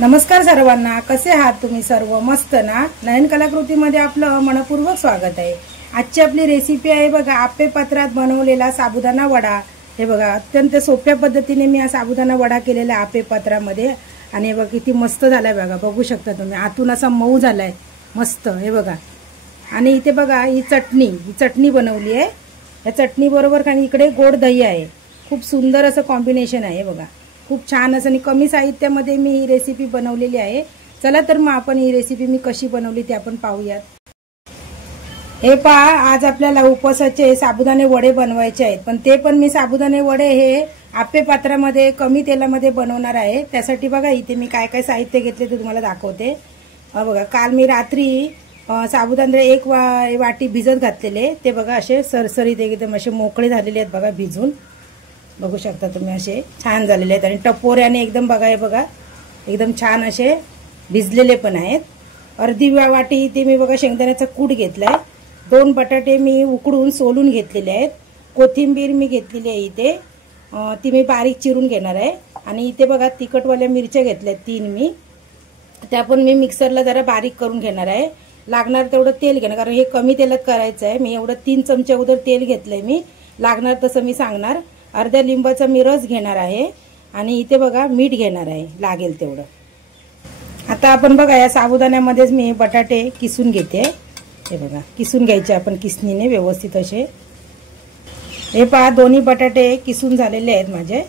नमस्कार सर्वांना, कसे आहात तुम्ही सर्व? मस्त ना? नयन कलाकृतीमध्ये आपलं मनपूर्वक स्वागत आहे। आजची आपली रेसिपी आहे बघा, आप्पे पात्रात बनवलेला साबुदाणा वडा। हे बघा, अत्यंत सोप्या पद्धतीने मी हा साबुदाणा वडा केलेला आप्पे पात्रामध्ये आणि हे बघा किती मस्त झालाय बघा, बघू शकता तुम्ही। आतून असा मऊ झालाय मस्त, हे बघा। आणि इथे बघा ही चटणी बनवली आहे। या चटणी बरोबर आणि इकडे गोड दही आहे। खूप सुंदर असं कॉम्बिनेशन आहे बघा, खूप छान असं आणि कमी साहित्यामध्ये मी ही रेसिपी बनवलेली आहे। चला तर मग आपण ही रेसिपी मी कशी बनवली ते आपण पाहूयात। हे पहा, आज आपल्याला उपवासाचे साबुदाणे वडे बनवायचे आहेत, पण ते पण मी साबुदाणे वडे हे आप्पे पात्रामध्ये कमी तेलामध्ये बनवणार आहे। त्यासाठी बघा इथे मी काय काय साहित्य घेतले ते तुम्हाला दाखवते। बघा, काल मी रात्री साबुदाणे एक वाटी भिजत घातलेले, ते बघा असे सरसरीत एकदम असे मोकळे झालेले आहेत बघा भिजून, बघू शकता तुम्ही। असे छान झालेले आहेत आणि टपोऱ्याने एकदम बघा, हे बघा एकदम छान असे भिजलेले पण आहेत। अर्धी वाटी इथे मी बघा शेंगदाण्याचा कूट घेतलाय। 2 बटाटे मी उकडून सोलून घेतलेले आहेत। कोथिंबीर मी घेतलेली आहे इथे, ती मी बारीक चिरून घेणार आहे। आणि इथे बघा तिखटवाल्या मिरच्या घेतल्या 3 मी, त्या पण मी मिक्सरला जरा बारीक करून घेणार आहे। लागणार तेवढं तेल घेणार, कारण हे कमी तेलात करायचं आहे। मी एवढं 3 चमचे अगोदर तेल घेतलंय मी, लागणार तसं मी सांगणार। अर्ध्या लिंबाचा मी रस घेणार आहे आणि इथे बघा मीठ घेणार आहे लागेल तेवढं। आता आपण बघा या साबुदाण्यामध्येच मी बटाटे किसून घेते। हे बघा किसून घ्यायचे आपण किसणीने व्यवस्थित असे। हे पहा, दोन्ही बटाटे किसून झालेले आहेत माझे।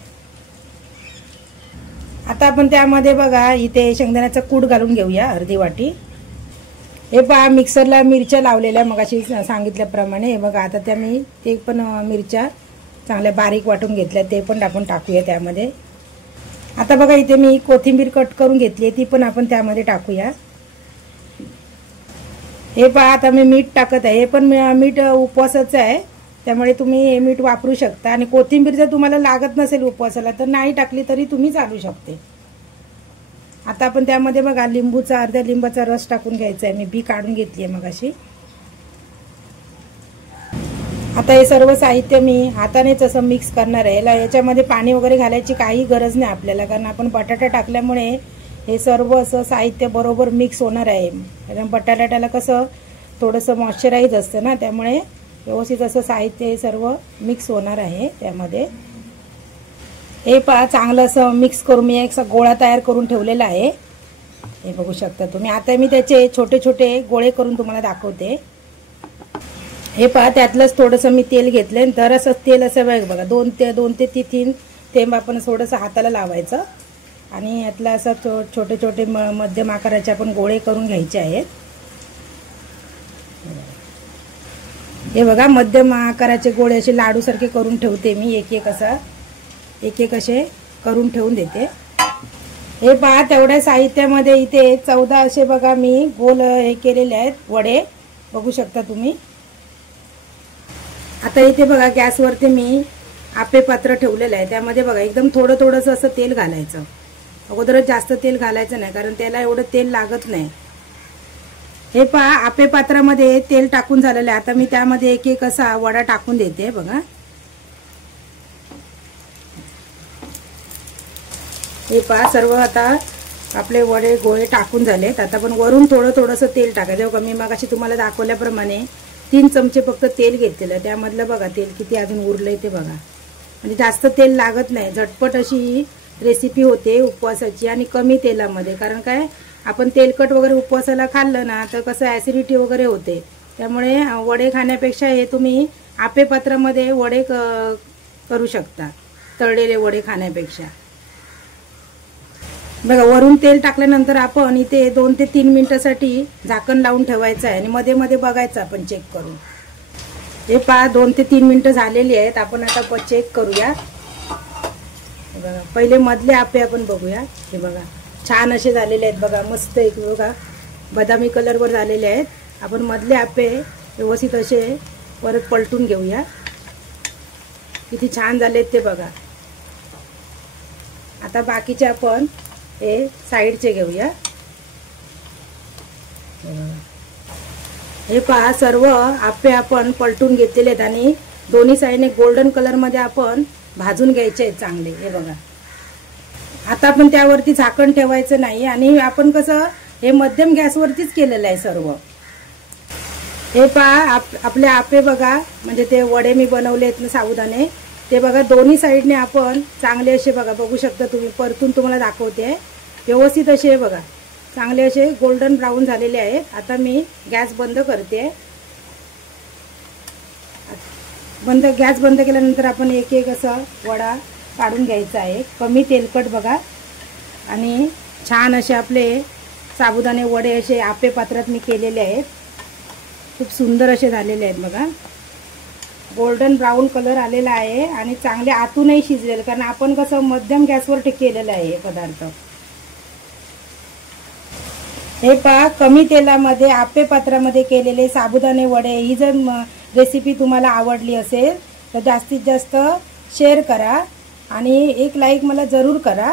आता आपण त्यामध्ये बघा इथे शेंगदाण्याचा कूट घालून घेऊया अर्धी वाटी। हे पहा, मिक्सरला मिरच्या लावलेल्या मगाशी सांगितल्याप्रमाणे। हे बघा आता त्या मी ते पण मिरच्या चांगल्या बारीक वाटून घेतल्या, ते पण आपण टाकूया त्यामध्ये। आता बघा इथे मी कोथिंबीर कट करून घेतली, ती पण आपण त्यामध्ये टाकूया। हे पहा, आता मी मीठ टाकत आहे। हे पण मीठ उपवासाचं आहे, त्यामुळे तुम्ही हे मीठ वापरू शकता। आणि कोथिंबीर जर तुम्हाला लागत नसेल उपवासाला तर नाही टाकली तरी तुम्ही चालू शकते। आता आपण त्यामध्ये बघा अर्ध्या लिंबाचा रस टाकून घ्यायचा आहे। मी बी काढून घेतली आहे मगाशी। आता हे सर्व साहित्य मी हातानेच असं मिक्स करणार आहे। याच्यामध्ये पाणी वगैरे घालायची काही गरज नाही आपल्याला, कारण आपण बटाटा टाकल्यामुळे हे सर्व असं साहित्य बरोबर मिक्स होणार आहे। कारण बटाट्याला कसं थोडंसं मॉइश्चराइज असतं ना, त्यामुळे व्यवस्थित असं साहित्य हे सर्व मिक्स होणार आहे त्यामध्ये। हे पहा, चांगलं असं मिक्स करून मी एक गोळा तयार करून ठेवलेला आहे, हे बघू शकता तुम्ही। आता मी त्याचे छोटे छोटे गोळे करून तुम्हाला दाखवते। हे पहा, त्यातलंच थोडंसं मी तेल घेतलंय, तर असं तेल असं बघा 2 ते 3 थेंब आपण थोडंसं हाताला लावायचं आणि यातलं असं छोटे छोटे मध्यम आकाराचे आपण गोळे करून घ्यायचे आहेत। हे बघा मध्यम आकाराचे गोळे असे लाडूसारखे करून ठेवते मी, एक एक असे करून ठेवून देते। हे पहा, तेवढ्या साहित्यामध्ये इथे 14 असे बघा मी गोल हे केलेले आहेत वडे, बघू शकता तुम्ही। आता इथे बघा गॅसवरती मी आप्पे पात्र ठेवलेलं आहे, त्यामध्ये बघा एकदम थोडंसं असं तेल घालायचं। अगोदरच जास्त तेल घालायचं नाही, कारण त्याला एवढं तेल लागत नाही। हे पहा, आप्पे पात्रामध्ये तेल टाकून झालेलं आहे। आता मी त्यामध्ये एक एक असा वडा टाकून देते बघा। हे पहा, सर्व आता आपले वडे गोळे टाकून झालेत। आता आपण वरून थोडंसं तेल टाकायचं बघा। मी मगाशी तुम्हाला दाखवल्याप्रमाणे 3 चमचे फक्त तेल घेतलेलं, त्यामधलं बघा तेल किती अजून उरलंय ते बघा। म्हणजे जास्त तेल लागत नाही, झटपट अशी रेसिपी होते उपवासाची आणि कमी तेलामध्ये। कारण काय, आपण तेलकट वगैरे उपवासाला खाल्लं ना तर कसं ॲसिडिटी वगैरे होते, त्यामुळे वडे खाण्यापेक्षा हे तुम्ही आप्पे पात्रामध्ये वडे करू शकता तळलेले वडे खाण्यापेक्षा। बघा, वरून तेल टाकल्यानंतर आपण इथे 2 ते 3 मिनिटासाठी झाकण लावून ठेवायचं आहे आणि मध्ये मध्ये बघायचं आपण चेक करून। हे पहा, 2 ते 3 मिनिटं झालेली आहेत, आपण आता चेक करूया। बघा, पहिले मधले आप्पे आपण बघूया। हे बघा छान असे झालेले आहेत बघा, मस्त एक बघा बदामी कलरवर झालेले आहेत। आपण मधले आप्पे व्यवस्थित असे परत पलटून घेऊया, किती छान झालेत ते बघा। आता बाकीचे आपण हे साईडचे घेऊया। हे पहा, सर्व आप्पे आपण पलटून घेतलेले आहेत आणि दोन्ही साईडने गोल्डन कलर मध्ये आपण भाजून घ्यायचे आहेत चांगले। हे बघा आता आपण त्यावरती झाकण ठेवायचं नाही आणि आपण कसं हे मध्यम गॅसवरतीच केलेलं आहे सर्व। हे पहा आपले आप्पे बघा, म्हणजे ते वडे मी बनवले आहेत ना साबुदाणे, ते बघा दोन्ही साईडने आपण चांगले असे बघा, बघू शकता तुम्ही, परतून तुम्हाला दाखवते व्यवस्थित असे बघा, चांगले असे गोल्डन ब्राऊन झालेले आहेत। आता मी गॅस बंद करते। गॅस बंद केल्यानंतर आपण एक एक असा वडा काढून घ्यायचा आहे, कमी तेलकट बघा, आणि छान असे आपले साबुदाणे वडे असे आप्पे पात्रात मी केलेले आहेत, खूप सुंदर असे झालेले आहेत बघा। गोल्डन ब्राऊन कलर आलेला आहे आणि चांगले आतूनही शिजलेले, कारण आपण कसं मध्यम गॅसवर केलेलं आहे हे पदार्थ। हे पहा कमी तेलामध्ये आप्पे पात्रामध्ये केलेले साबुदाणे वडे। ही जर रेसिपी तुम्हाला आवडली असेल तर जास्तीत जास्त शेअर करा आणि एक लाईक मला जरूर करा,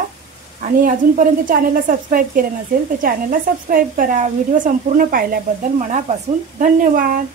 आणि अजूनपर्यंत चॅनलला सबस्क्राईब केलं नसेल तर चॅनलला सबस्क्राईब करा। व्हिडिओ संपूर्ण पाहिल्याबद्दल मनापासून धन्यवाद।